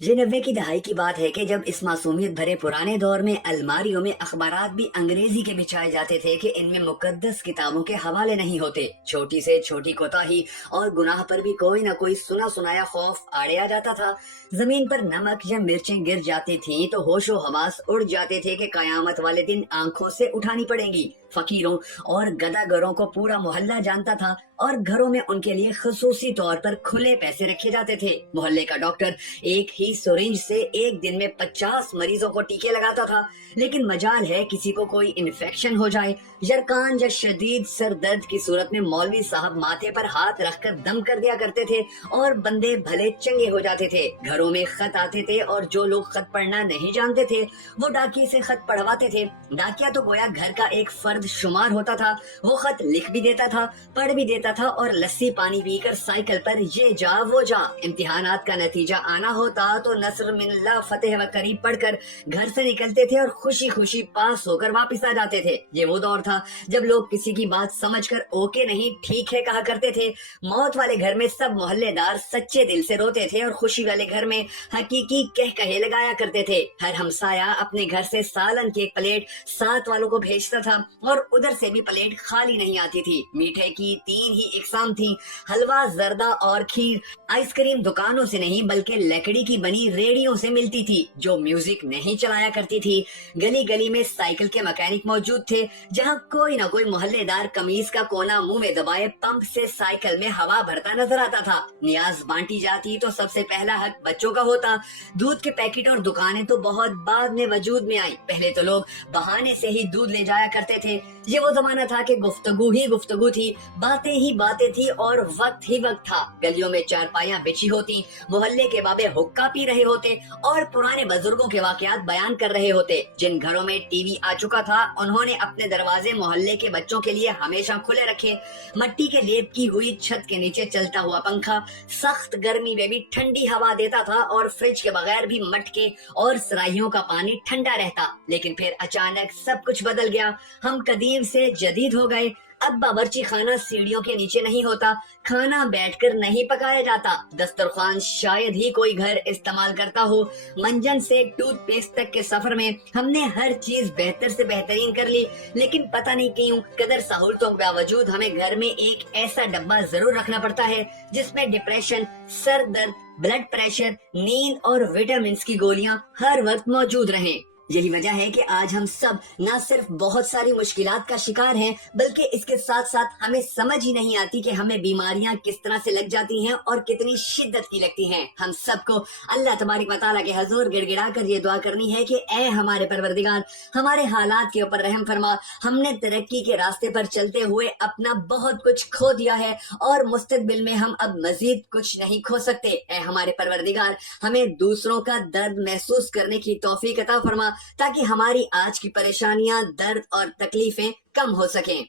ये 90 की दहाई की बात है कि जब इस मासूमियत भरे पुराने दौर में अलमारियों में अखबारात भी अंग्रेजी के बिछाए जाते थे कि इनमें मुकद्दस किताबों के हवाले नहीं होते। छोटी से छोटी कोताही और गुनाह पर भी कोई न कोई सुना सुनाया खौफ आड़े आ जाता था। जमीन पर नमक या मिर्चें गिर जाती थीं तो होशो हवास उड़ जाते थे कि कयामत वाले दिन आंखों से उठानी पड़ेंगी। फकीरों और गदागरों को पूरा मोहल्ला जानता था और घरों में उनके लिए खसूसी तौर पर खुले पैसे रखे जाते थे। मोहल्ले का डॉक्टर एक ही सिरिंज से एक दिन में 50 मरीजों को टीके लगाता था, लेकिन मजाल है किसी को कोई इन्फेक्शन हो जाए। जरकान या शदीद सर दर्द की सूरत में मौलवी साहब माथे पर हाथ रखकर दम कर दिया करते थे और बंदे भले चंगे हो जाते थे। घरों में खत आते थे और जो लोग खत पढ़ना नहीं जानते थे वो डाकिये से खत पढ़वाते थे। डाकिया तो गोया घर का एक फर्द शुमार होता था। वो खत लिख भी देता था, पढ़ भी देता था और लस्सी पानी पीकर साइकिल पर ये जा वो जा। इम्तिहानात का नतीजा आना होता तो नस्र मिनल्लाह फतेह व करीब पढ़कर घर से निकलते थे और खुशी खुशी पास होकर वापस आ जाते थे। ये वो दौर था जब लोग किसी की बात समझकर ओके नहीं ठीक है कहा करते थे। मौत वाले घर में सब मोहल्लेदार सच्चे दिल से रोते थे और खुशी वाले घर में हकीकी कह कहे लगाया करते थे। हर हमसाया अपने घर से सालन की एक प्लेट साथ वालों को भेजता था और उधर से भी प्लेट खाली नहीं आती थी। मीठे की 3 ही इकसाम थी, हलवा, जर्दा और खीर। आइसक्रीम दुकानों से नहीं बल्कि लकड़ी की बनी रेडियो से मिलती थी जो म्यूजिक नहीं चलाया करती थी। गली गली में साइकिल के मैकेनिक मौजूद थे जहां कोई न कोई मोहल्लेदार कमीज का कोना मुंह में दबाए पंप से साइकिल में हवा भरता नजर आता था। नियाज बांटी जाती तो सबसे पहला हक बच्चों का होता। दूध के पैकेट और दुकानें तो बहुत बाद में वजूद में आई। पहले तो लोग बहाने से ही दूध ले जाया करते थे। ये वो जमाना था कि गुफ्तगू ही गुफ्तगू थी, बातें ही बातें थी और वक्त ही वक्त था। गलियों में चारपाइयां बिछी होती, मोहल्ले के बाबे हुक्का पी रहे होते और पुराने बुजुर्गों के वाकयात बयान कर रहे होते। जिन घरों में टीवी आ चुका था उन्होंने अपने दरवाजे मोहल्ले के बच्चों के लिए हमेशा खुले रखे। मट्टी के लेप की हुई छत के नीचे चलता हुआ पंखा सख्त गर्मी में भी ठंडी हवा देता था और फ्रिज के बगैर भी मटके और सराहियों का पानी ठंडा रहता। लेकिन फिर अचानक सब कुछ बदल गया। हम कदीम से जदीद हो गए। अब बावर्ची खाना सीढ़ियों के नीचे नहीं होता, खाना बैठकर नहीं पकाया जाता, दस्तरखान शायद ही कोई घर इस्तेमाल करता हो। मंजन से टूथपेस्ट तक के सफर में हमने हर चीज बेहतर से बेहतरीन कर ली, लेकिन पता नहीं क्यों कदर सहूलतों के बावजूद हमें घर में एक ऐसा डब्बा जरूर रखना पड़ता है जिसमें डिप्रेशन, सर दर्द, ब्लड प्रेशर, नींद और विटामिन की गोलियां हर वक्त मौजूद रहें। यही वजह है कि आज हम सब न सिर्फ बहुत सारी मुश्किलात का शिकार हैं, बल्कि इसके साथ साथ हमें समझ ही नहीं आती कि हमें बीमारियां किस तरह से लग जाती हैं और कितनी शिद्दत की लगती हैं। हम सबको अल्लाह तबारक व तआला के हुजूर गिड़गिड़ा कर ये दुआ करनी है कि ऐ हमारे परवरदिगार, हमारे हालात के ऊपर रहम फरमा। हमने तरक्की के रास्ते पर चलते हुए अपना बहुत कुछ खो दिया है और मुस्तकबिल में हम अब मजीद कुछ नहीं खो सकते। ऐ हमारे परवरदिगार, हमें दूसरों का दर्द महसूस करने की तौफीक अता फरमा ताकि हमारी आज की परेशानियां, दर्द और तकलीफें कम हो सकें।